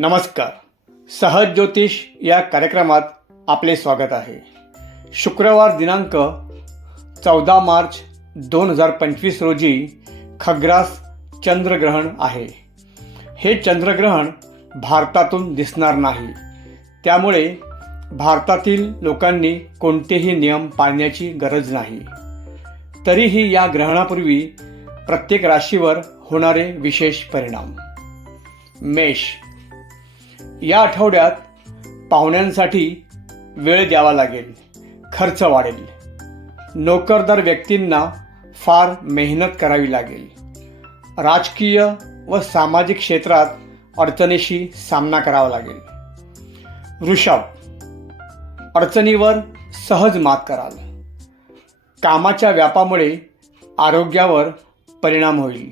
नमस्कार. सहज ज्योतिष या कार्यक्रमात आपले स्वागत आहे. शुक्रवार दिनांक चौदा मार्च दोन हजार पंचवीस रोजी खग्रास चंद्रग्रहण आहे. हे चंद्रग्रहण भारतातून दिसणार नाही. त्यामुळे भारतातील लोकांनी कोणतेही नियम पाळण्याची गरज नाही. तरीही या ग्रहणापूर्वी प्रत्येक राशीवर होणारे विशेष परिणाम. मेष या आठवड्यात पाहुण्यांसाठी वेळ द्यावा लागेल खर्च वाढेल. नोकरदार व्यक्तींना फार मेहनत करावी लागेल. राजकीय व सामाजिक क्षेत्रात अडचणीशी सामना करावा लागेल. वृषभ अडचणीवर सहज मात कराल. कामाच्या व्यापामुळे आरोग्यावर परिणाम होईल.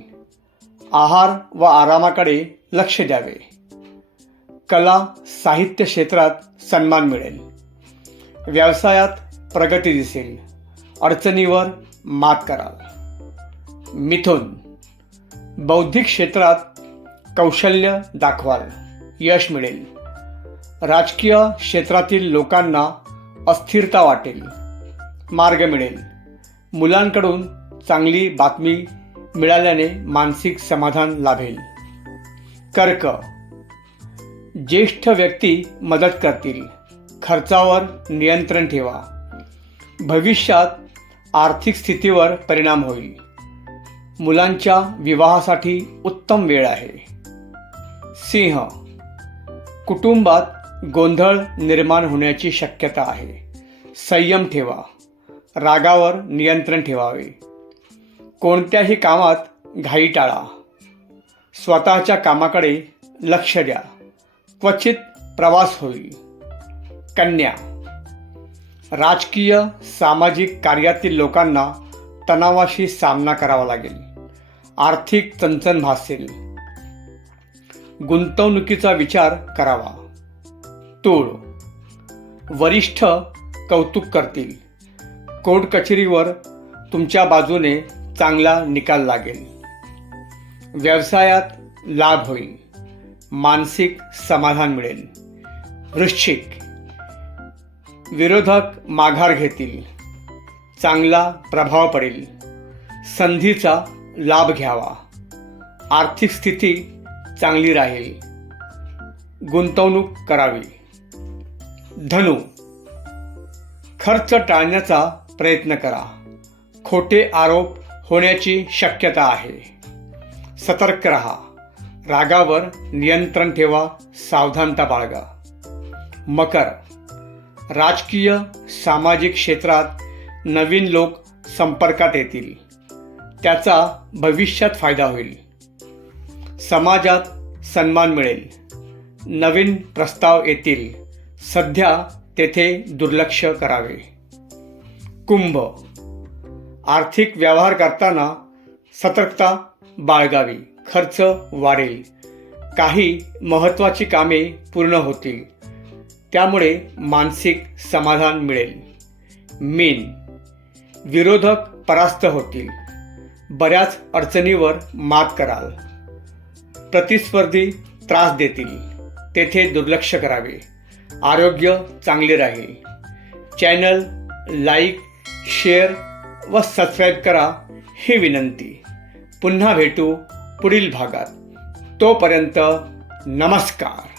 आहार व आरामाकडे लक्ष द्यावे. कला साहित्य क्षेत्रात सन्मान मिळेल. व्यवसायात प्रगती दिसेल. अडचणीवर मात कराल. मिथुन बौद्धिक क्षेत्रात कौशल्य दाखवाल. यश मिळेल. राजकीय क्षेत्रातील लोकांना अस्थिरता वाटेल. मार्ग मिळेल. मुलांकडून चांगली बातमी मिळाल्याने मानसिक समाधान लाभेल. कर्क ज्येष्ठ व्यक्ती मदत करतील. खर्चावर नियंत्रण ठेवा. भविष्यात आर्थिक स्थितीवर परिणाम होईल. मुलांच्या विवाहासाठी उत्तम वेळ आहे. सिंह. कुटुंबात गोंधळ निर्माण होण्याची शक्यता आहे. संयम ठेवा. रागावर नियंत्रण ठेवावे. कोणत्याही कामात घाई टाळा. स्वतःच्या कामाकडे लक्ष द्या. क्वचित प्रवास होईल. कन्या राजकीय सामाजिक कार्यातील लोकांना तणावाशी सामना करावा लागेल. आर्थिक चणचण भासेल. गुंतवणुकीचा विचार करावा. तूळ वरिष्ठ कौतुक करतील. कोर्ट कचेरीवर तुमच्या बाजूने चांगला निकाल लागेल. व्यवसायात लाभ होईल. मानसिक समाधान मिळेल. वृश्चिक. विरोधक माघार घेतील. चांगला प्रभाव पडेल. संधीचा लाभ घ्यावा. आर्थिक स्थिती चांगली राहील. गुंतवणूक करावी. धनु. खर्च टाळण्याचा प्रयत्न करा. खोटे आरोप होण्याची शक्यता आहे. सतर्क रहा. रागावर नियंत्रण ठेवा सावधानता बाळगा. मकर. राजकीय सामाजिक क्षेत्रात नवीन लोक संपर्कात येतील. त्याचा भविष्यात फायदा होईल. समाजात सन्मान मिळेल. नवीन प्रस्ताव येतील. सध्या तेथे दुर्लक्ष करावे. कुंभ. आर्थिक व्यवहार करताना सतर्कता बाळगावी. खर्च वाढेल. काही महत्त्वाची कामे पूर्ण होतील. त्यामुळे मानसिक समाधान मिळेल. मीन. विरोधक परास्त होतील. बऱ्याच अडचणीवर मात कराल. प्रतिस्पर्धी त्रास देतील. तेथे दुर्लक्ष करावे. आरोग्य चांगले राहील. चॅनल लाईक शेअर व सबस्क्राईब करा ही विनंती. पुन्हा भेटू पुढील भागात. तोपर्यंत नमस्कार.